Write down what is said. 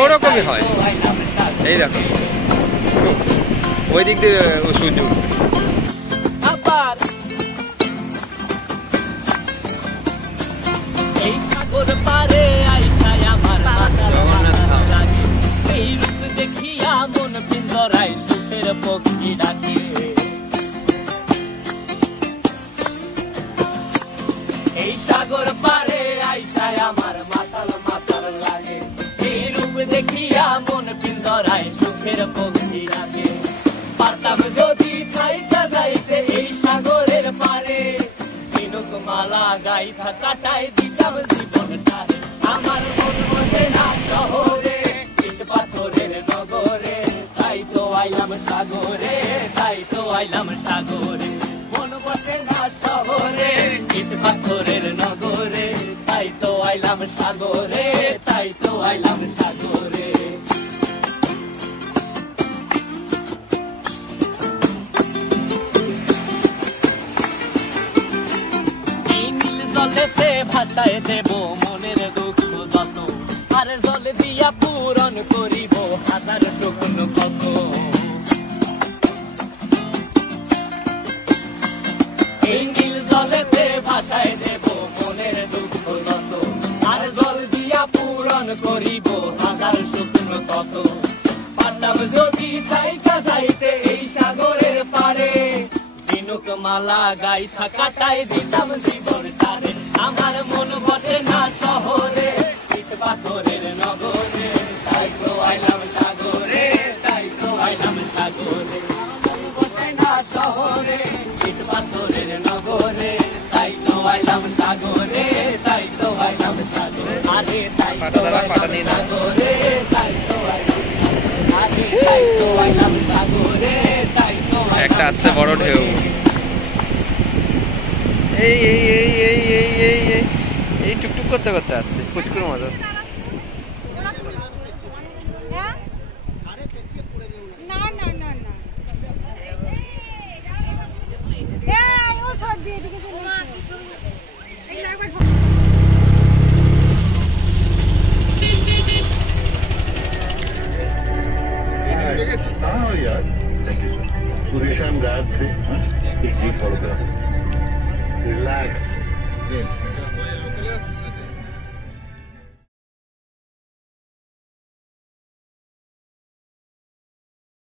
ওরকমই হয়। এই দেখো ওই দিক দিয়ে সূর্য উঠবে। এই সাগর পারে আইসায় আমার লাগে, এই রূপ দেখিয়া মন পিঞ্জরায় সুখের পক্ষী ডাকে। এই সাগর পারে আইসায় আমার মাতাল মাতাল লাগে, এই রূপ দেখিয়া মন পিঞ্জরায় সুখের পক্ষী ডাকে। পারতাম যদি চাইতা যাইতে এই সাগরের পারে, ঝিনুক মালা গাইথা কাটাই দিতাম জীবনটারে। আমার মন বসে না শহরে, ইট পাথরের নগরে, তাই তো আইলাম সাগরে, তাই তো আইলাম সাগরে। মন বসে না শহরে, ইট পাথরের নগরে, তাই তো আইলাম সাগরে, তাই তো আইলাম সাগরে। জলেতে ভাসায় দেব মনের দুঃখ যত, আর জল দিয়া পূরণ করিব হাজার স্বপ্ন কত। এই নীল জলেতে ভাসায় দেব মনের দুঃখ যত, আর জল দিয়া পূরণ করিব হাজার স্বপ্ন কত। পারতাম যদি চাইতা যাইতে এই সাগরের পারে, ঝিনুক মালা গাইথা কাটাই দিতাম জীবনটারে। আমার মন বসে না শহরে, ইট পাথরের নগরে, তাই তো আইলাম সাগরে, তাই তো আইলাম সাগরে। মন বসে না শহরে, ইট পাথরের নগরে, তাই তো আইলাম সাগরে, তাই তো আইলাম সাগরে। আরে তাই তো আইলাম সাগরে, তাই তো আইলাম সাগরে। আরে তাই তো আইলাম সাগরে, তাই তো একটা আসছে বড় ঢেউ। এই এই এই এই এই এই এই এই টুকটুক করতে করতে আসছে কুচকুর মতো। Relax.